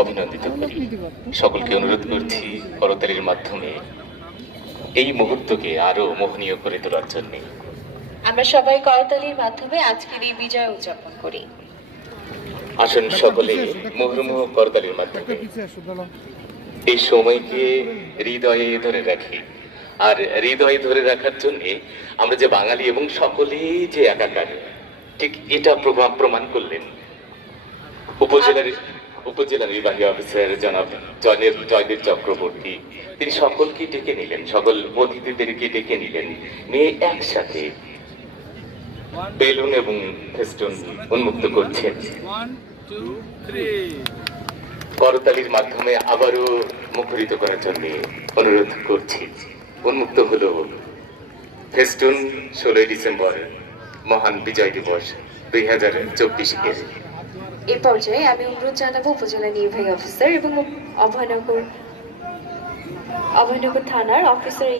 অভিনন্দিত করি। সকলকে অনুরোধ করছি করতালির মাধ্যমে এই মুহূর্তকে আরও মোহনীয় করে তোলার জন্যে। আমরা সবাই করতালির মাধ্যমে আজকের এই বিজয় উদযাপন করি। আসুন সকলে মুহুর্মুহ করতালির মাধ্যমে। এই সময়কে হৃদয়ে ধরে রাখি। আর হৃদয়ে ধরে রাখার জন্য আমরা যে বাঙালি এবং সকলেই যে একাকার ঠিক এটা প্রভাব প্রমাণ করলেন। উপজেলার উপজেলা নির্বাহী অফিসার জনাব জয়দেব জয়দেব চক্রবর্তী। তিনি সকলকে ডেকে নিলেন সকল অতিথিদেরকে ডেকে নিলেন। নিয়ে একসাথে বেলুন এবং ফেস্টুন উন্মুক্ত করছেন. করতালির মাধ্যমে আবারও মুখরিত করার জন্য অনুরোধ করছি। উন্মুক্ত হলো ফেস্টুন ষোলোই ডিসেম্বর মহান বিজয় দিবস দুই হাজার চব্বিশকে। এ পর্যায়ে আমি অনুরোধ জানাব উপজেলা নির্বাহী অফিসার এবং অভয়নগর অভয়নগর থানার অফিসার